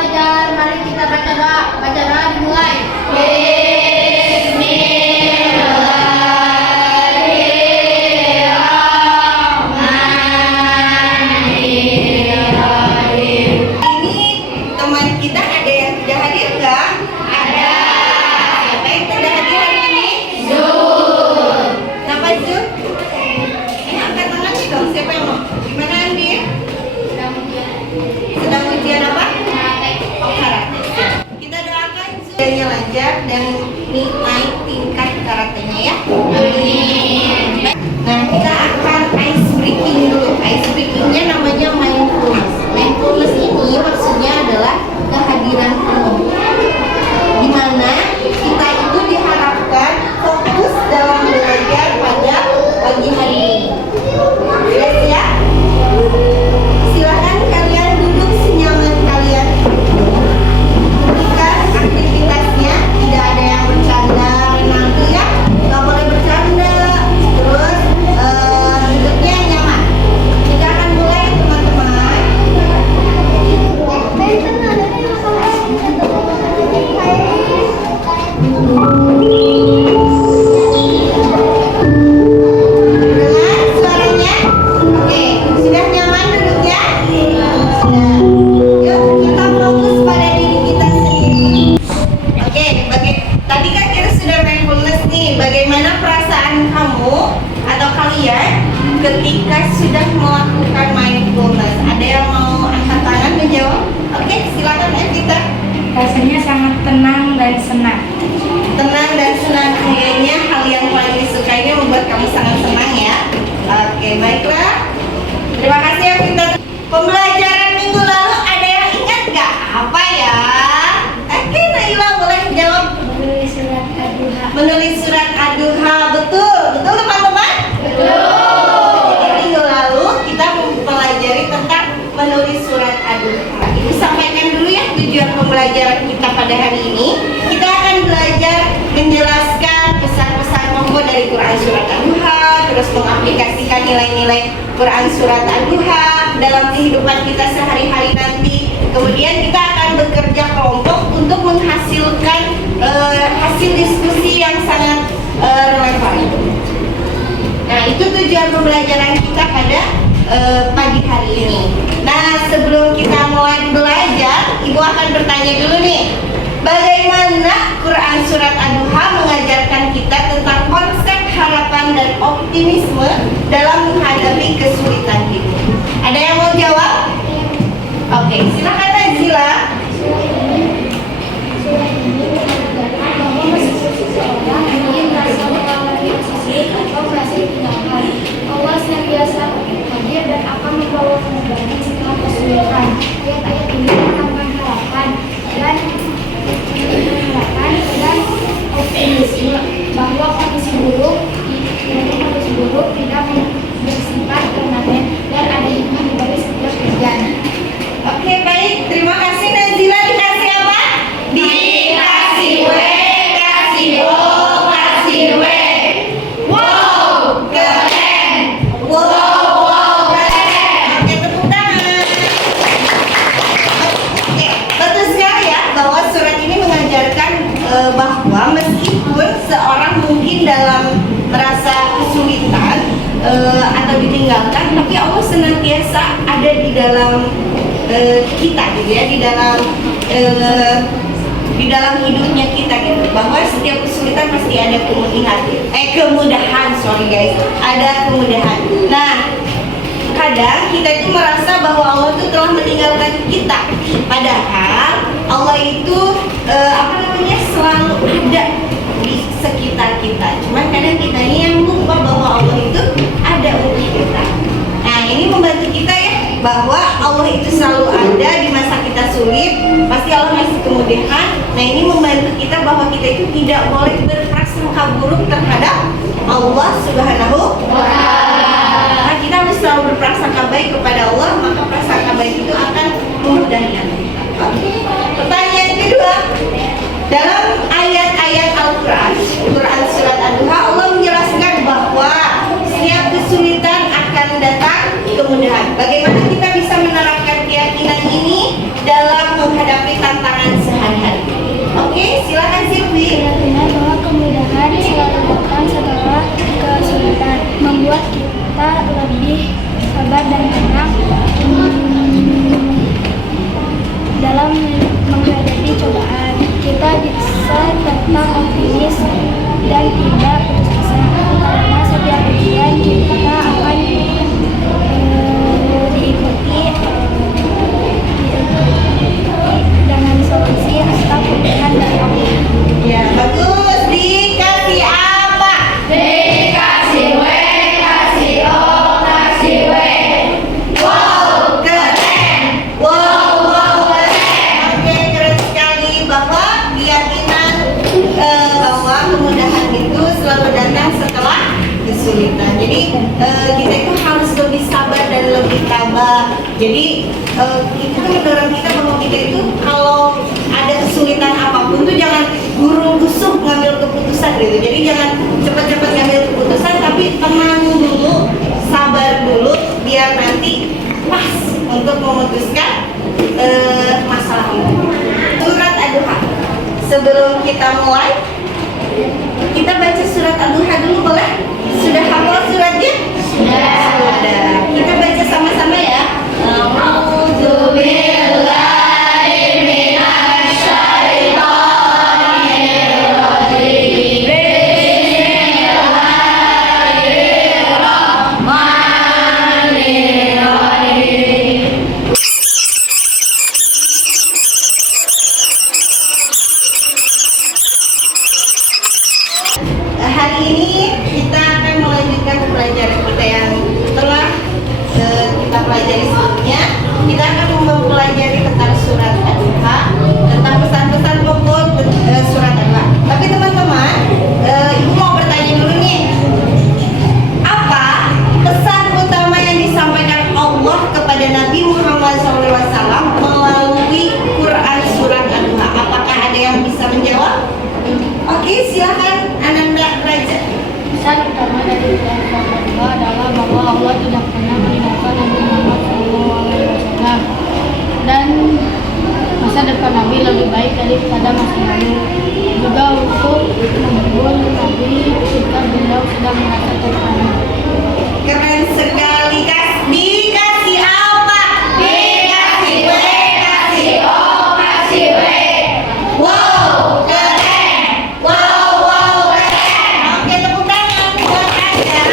belajar, mari kita baca doa. Baca doa dimulai. Lancar dan naik tingkat karatenya ya. Amin. Nah, kita akan ice breaking dulu. Ice breakingnya namanya mindfulness. Mindfulness ini maksudnya adalah kehadiran penuh, dimana kita itu diharapkan fokus dalam belajar pada pagi hari ini. Yes ya. Silakan kalian duduk senyaman kalian. Aktivitasnya tidak ada yang bercanda, nanti ya nggak boleh bercanda. Terus duduknya nyaman. Kita akan mulai teman-teman. Dengar suaranya? Oke, sudah nyaman duduknya? Sudah. Yuk kita fokus pada diri kita sendiri. Oke, tadi kan kita sudah mindfulness nih. Bagaimana perasaan kamu atau kalian ketika sudah melakukan mindfulness? Ada yang mau angkat tangan menjawab? Oke, silakan Evita. Rasanya sangat tenang dan senang. Tenang dan senang, kayaknya hal yang paling disukainya membuat kamu sangat senang ya. Oke, baiklah. Terima kasih Evita. Pembelajaran minggu lalu ada yang ingat nggak? Apa ya? Oke, Naila boleh jawab. Menulis surat Ad-Duha. Menulis surat Ad-Duha, betul teman-teman? Betul. Jadi minggu lalu kita mempelajari tentang menulis surat Ad-Duha. Ibu sampaikan dulu ya tujuan pembelajaran kita pada hari ini. Kita akan belajar menjelaskan pesan-pesan pokok dari Quran surat Ad-Duha, terus mengaplikasikan nilai-nilai Quran surat Ad-Duha dalam kehidupan kita sehari-hari nanti. Kemudian kita akan bekerja kelompok untuk menghasilkan hasil diskusi yang sangat relevan. Nah, itu tujuan pembelajaran kita pada pagi hari ini. Nah, sebelum kita mulai belajar, Ibu akan bertanya dulu nih, bagaimana Quran surat Ad-Duha mengajarkan kita tentang konsep harapan dan optimisme dalam menghadapi kesulitan hidup? Ada yang mau jawab? Oke, silakan Nazila. Allah senantiasa hadir dan akan membawa kemudahan setelah kesulitan. Ayat-ayat ini menambah harapan dan optimisme bahwa kondisi buruk tidak bersifat permanen dan ada hikmah di balik setiap ujian. Oke, baik. Terima kasih Nazila. Dikasih apa? Dikasih W, kasih O, kasih W. Wow, keren. Wow, keren. Oke, tepuk tangan. Oke, betul sekali ya bahwa surat ini mengajarkan bahwa meskipun seorang mungkin dalam merasa kesulitan atau ditinggalkan, tapi Allah senantiasa ada di dalam kita gitu ya, di dalam hidupnya kita gitu, bahwa setiap kesulitan pasti ada kemudahan, sorry guys, ada kemudahan. Nah, kadang kita itu merasa bahwa Allah itu telah meninggalkan kita, padahal Allah itu selalu ada di sekitar kita. Cuman kadang kita ini yang lupa bahwa Allah itu ada untuk kita. Nah, ini membantu kita ya, bahwa Allah itu selalu ada di masa kita sulit, pasti Allah ngasih kemudahan. Nah, ini membantu kita bahwa kita itu tidak boleh berprasangka buruk terhadap Allah Subhanahu wa Ta'ala. Nah, kita harus selalu berprasangka baik kepada Allah, maka prasangka baik itu akan memudahkan kita. Pertanyaan kedua, dalam ayat-ayat Al-Quran, Quran surat Ad-Duha, Allah menjelaskan bahwa setiap kesulitan akan datang kemudahan. Bagaimana kita bisa menerapkan keyakinan ini dalam menghadapi tantangan sehari-hari. Oke, silakan Silvi. Benar bahwa kemudahan selalu datang setelah kesulitan, membuat kita lebih sabar dan tenang dalam menghadapi cobaan. Kita bisa tetap optimis dan tidak putus asa, karena setiap ujian kita akan diikuti dengan solusi atau kemudahan dari Allah. Ya, bagus. Dikasih apa? Dikasih W, kasih O, kasih W. Wow, keren. Wow, keren. Oke, keren sekali bahwa keyakinan bahwa kemudahan itu selalu datang setelah kesulitan. Jadi kita itu harus lebih sabar dan lebih tabah. Jadi itu mendorong kita bahwa kita itu kalau ada kesulitan apapun tuh jangan buru busuk ngambil keputusan gitu. Jadi jangan cepat-cepat ngambil keputusan, tapi tenang dulu, sabar dulu, biar nanti pas untuk memutuskan masalah itu. Surat Ad-Duha. Sebelum kita mulai, kita baca surat Ad-Duha dulu boleh? Sudah hafal suratnya? Sudah. Kita baca sama-sama ya. A'udzubillahi minasyaitonirrajim. Bismillahirrahmanirrahim. Hari ini kita akan melanjutkan pelajaran kita yang telah kita pelajari sebelumnya. Kita akan mempelajari tentang surat Ad-Duha, tentang pesan-pesan pokok surat Ad-Duha. Tapi teman-teman, ibu mau bertanya dulu nih, apa pesan utama yang disampaikan Allah kepada Nabi Muhammad SAW melalui Quran surat Ad-Duha? Apakah ada yang bisa menjawab? Oke, silakan Ananda Raja. Pesan utama dari Quran adalah bahwa Allah tidak pernah meninggalkan Nabi Muhammad SAW, dan masa depan Nabi lebih baik daripada masa lalu. Juga untuk menghibur Nabi jika beliau sedang merasa terpana. Keren sekali, dikasih apa? Dikasih W, kasih O, kasih W. Wow, keren. Wow, keren. Oke, tepuk tangan buat Anda.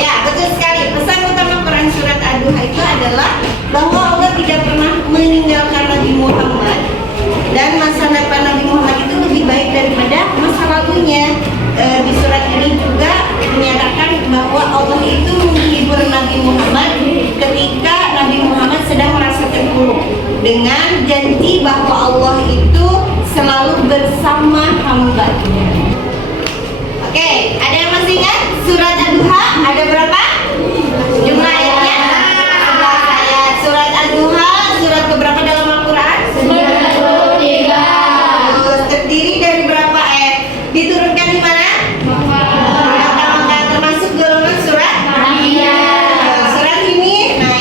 Ya, betul sekali. Pesan utama Quran surat Ad-Duha itu adalah bahwa Allah tidak pernah meninggalkan Nabi Muhammad, dan masa depan Nabi Muhammad itu lebih baik daripada masa lalunya. Di surat ini juga menyatakan bahwa Allah itu menghibur Nabi Muhammad ketika Nabi Muhammad sedang merasa terpuruk, dengan janji bahwa Allah itu selalu bersama hamba-Nya. Oke, ada yang masih ingat surat Ad-Duha ada berapa jumlah ayatnya? 11 ayat. Surat Ad-Duha surat keberapa dalam Al-Quran? 93. Terdiri dari berapa ayat? Diturunkan di mana? Maka termasuk golongan surat surat ini. Nah,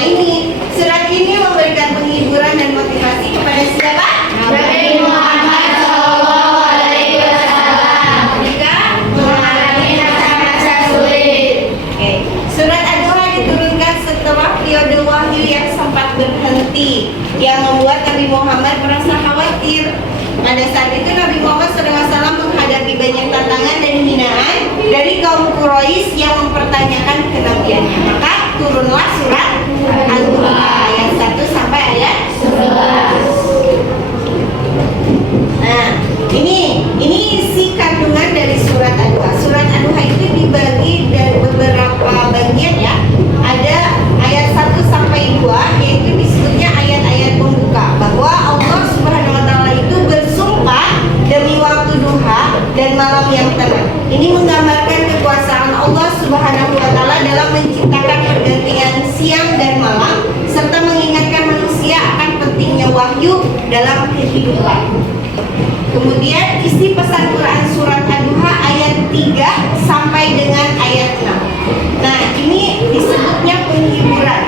surat ini memberikan penghiburan dan motivasi kepada siapa? Nabi Muhammad Shallallahu Alaihi Wasallam. Jika Mengalami masa-masa sulit. Oke. Surat Ad-Duha diturunkan setelah periode wahyu yang sempat berhenti, yang membuat Nabi Muhammad merasa khawatir. Pada saat itu Nabi Muhammad SAW menghadapi banyak tantangan dan hinaan dari kaum Quraisy yang mempertanyakan kenabiannya. Maka turunlah surat Ad-Duha ayat 1 sampai ayat 11. Nah, ini isi kandungan dari surat Ad-Duha. Surat Ad-Duha itu dibagi dari beberapa bagian ya. Ada ayat 1 sampai 2, yaitu disebutnya ayat-ayat pembuka, bahwa Allah Subhanahu wa taala itu bersumpah demi waktu duha dan malam yang tenang. Ini menggambarkan kekuasaan Allah Subhanahu wa taala dalam menciptakan pergantian siang dan malam, serta mengingatkan manusia akan pentingnya wahyu dalam kehidupan. Kemudian isi pesan Quran surat Ad-Duha ayat 3 sampai dengan ayat 6. Nah, ini disebutnya penghiburan.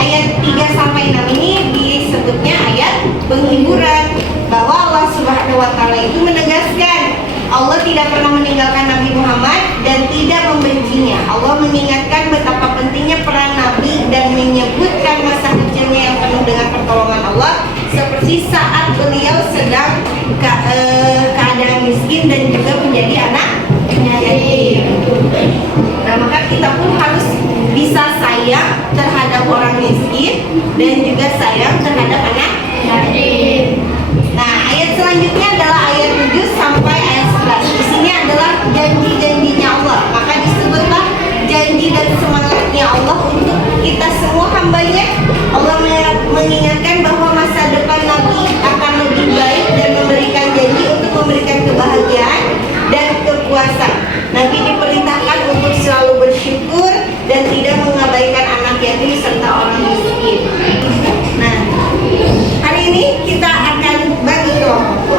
Ayat 3 sampai 6 ini disebutnya ayat penghiburan. wa Ta'ala itu menegaskan Allah tidak pernah meninggalkan Nabi Muhammad dan tidak membencinya. Allah mengingatkan betapa pentingnya peran Nabi dan menyebutkan masa kecilnya yang penuh dengan pertolongan Allah seperti saat beliau sedang keadaan miskin dan juga menjadi anak yatim. Nah, maka kita pun harus bisa sayang terhadap orang miskin dan juga sayang terhadap anak yatim. Nah, ayat selanjutnya adalah ayat 7 sampai ayat 11. Di sini adalah janji-janjinya Allah. Maka disebutlah janji dan semangatnya Allah untuk kita semua hambanya. Allah mengingatkan bahwa masa depan Nabi akan lebih baik dan memberikan janji untuk memberikan kebahagiaan dan kepuasan. Nabi diperintahkan untuk selalu bersyukur dan tidak mengabaikan anak yatim serta orang miskin. Nah, hari ini kita akan bagi kelompok.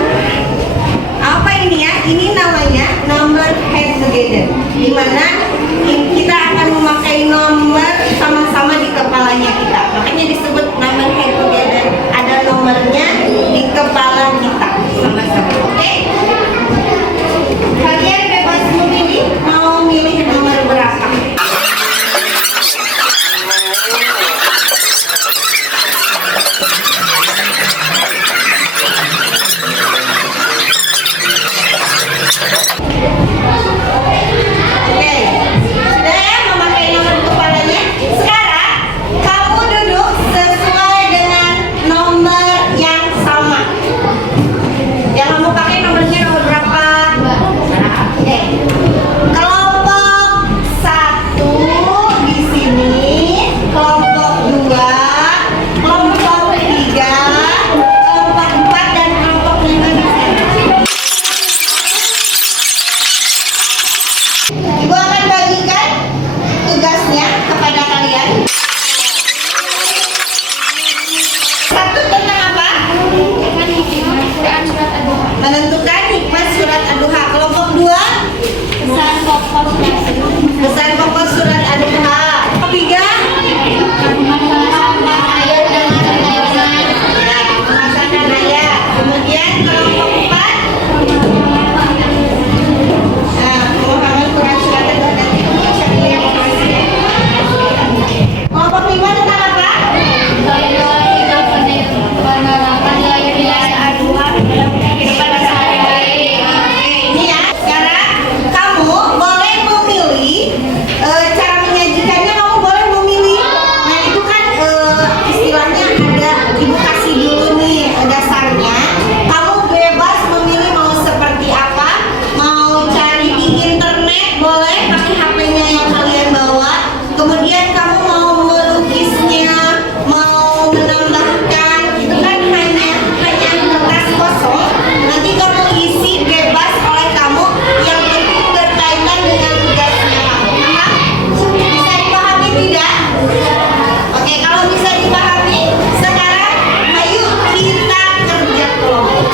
Apa ini ya? Ini namanya number head together, di mana kita akan memakai nomor sama-sama di kepalanya kita. Makanya disebut number head together. Ada nomornya di kepala kita sama-sama. Oke? Kalian bebas memilih, mau milih nomor berapa? Oke, sudah ya memakai nomor kepalanya. Sekarang kamu duduk sesuai dengan nomor yang sama. Yang kamu pakai nomornya nomor berapa? Oke. Kelompok 1 di sini, kelompok 2, kelompok 3, kelompok 4 dan kelompok 5 di sini. Ibu akan bagikan tugasnya kepada kalian. Satu tentang apa? Menentukan hikmah surat Ad-Duha. Kelompok 2, pesan pokok surat Ad-Duha. Kelompok 3, pemasangan ayat. Kemudian kelompok 4, pemahaman Quran surat Ad-Duha dan kelompok 5 tentang apa? Ini ya. Sekarang kamu boleh memilih cara menyajikannya. Kamu boleh memilih. Nah, itu kan istilahnya ada, ibu kasih dulu nih dasarnya. Kamu bebas memilih mau seperti apa. Mau cari di internet boleh pakai HP-nya yang kalian bawa. Kemudian kamu mau melukisnya, mau menambahkan, itu kan hanya kertas kosong. Nanti kamu isi bebas oleh kamu, yang penting berkaitan dengan tugasnya kamu. Paham? Bisa dipahami tidak? Oke, kalau bisa dipahami, sekarang ayo kita kerja kelompok.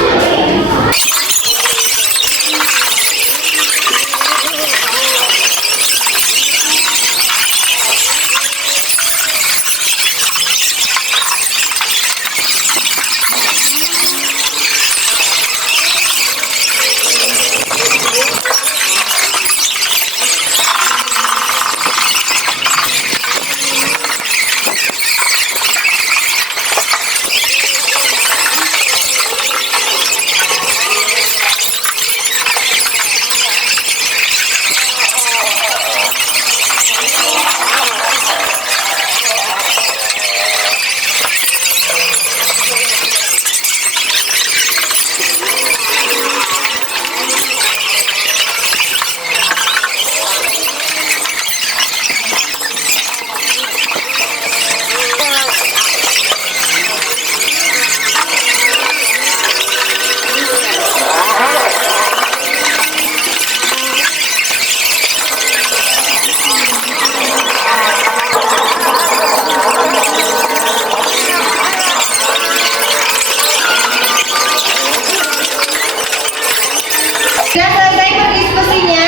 Sudah selesai berdiskusinya?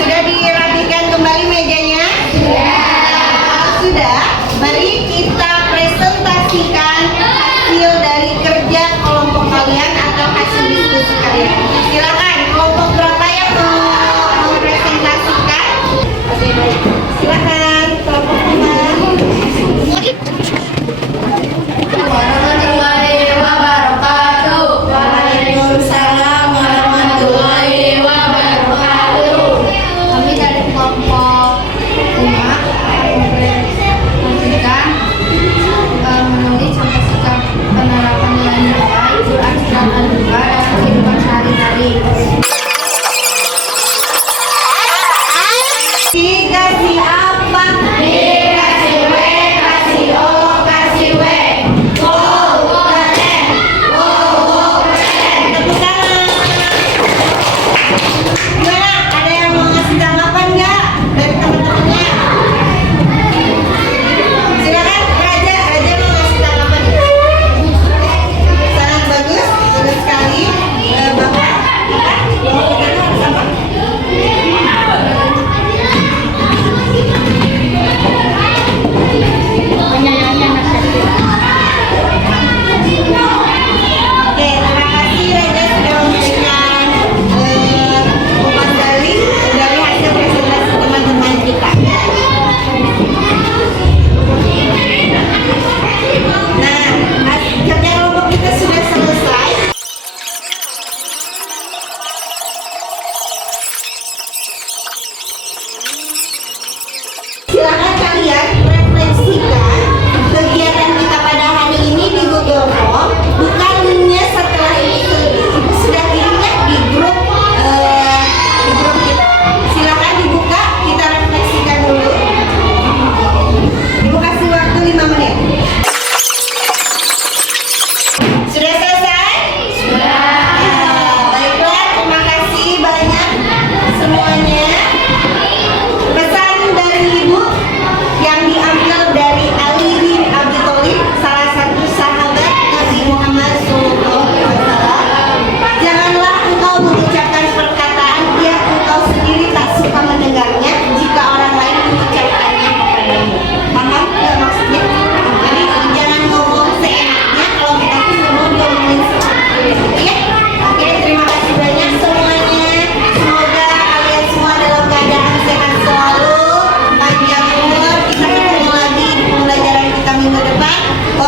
Sudah dirapikan kembali mejanya? Kalau sudah, mari kita presentasikan hasil dari kerja kelompok kalian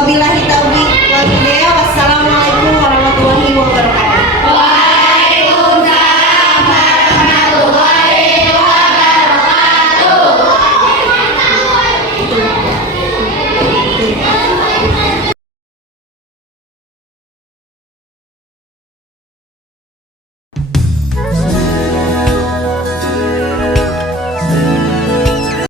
Wabillahi